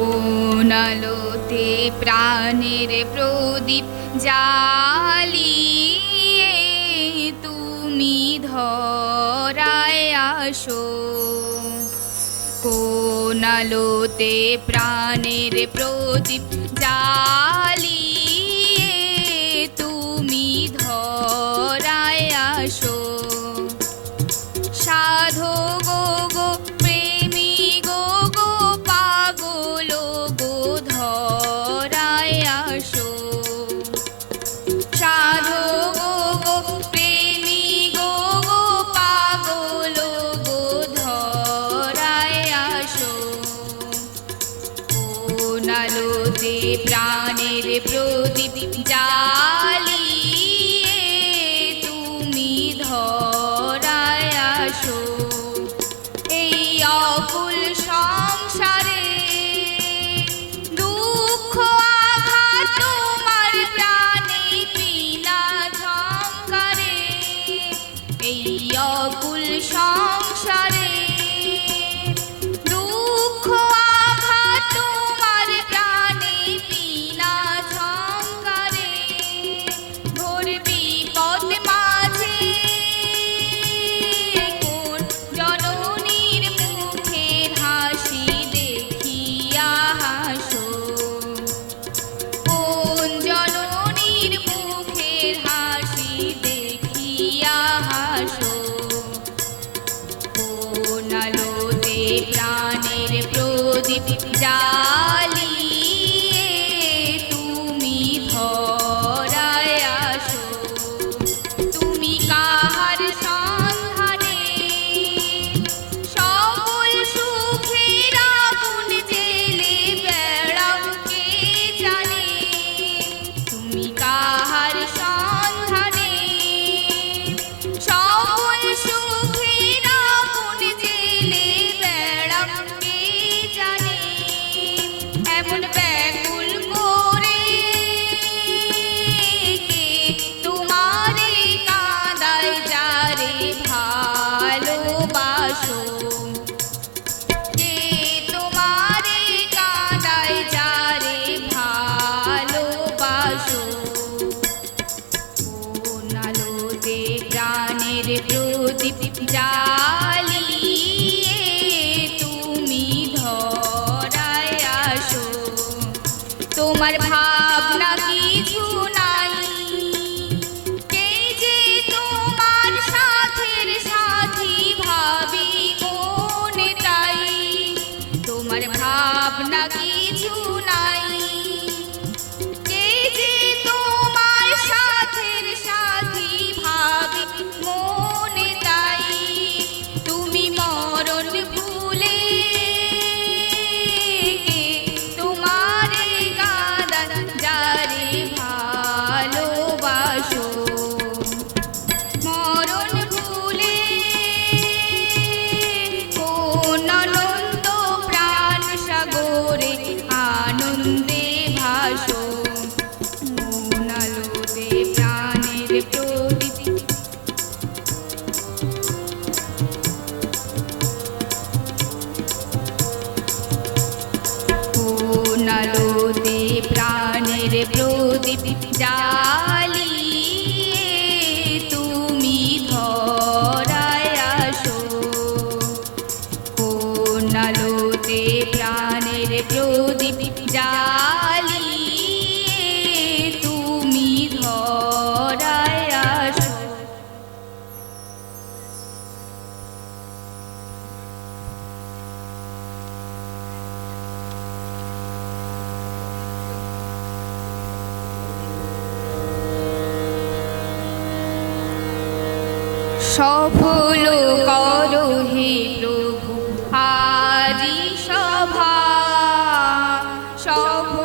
কোনালোতে প্রাণের প্রদীপ জালিয়ে তুমি ধরায় আসো। কোনালোতে প্রাণের প্রদীপ জালিয়ে তুমি ধরায় আসো। আলোতে প্রাণের প্রদীপ জ্বালিয়ে তুমি ধরায় এই অকুল সংসারে দুঃখ, আঘাত তোমার প্রাণে বিনা ঝঙ্কারে এই অকুল সংসারে มา跑 ভাসো মোনালোতে প্রাণের প্রদীপ। মোনালোতে প্রাণের প্রদীপ যা সফল করো হে প্রভু আরি সভা সফল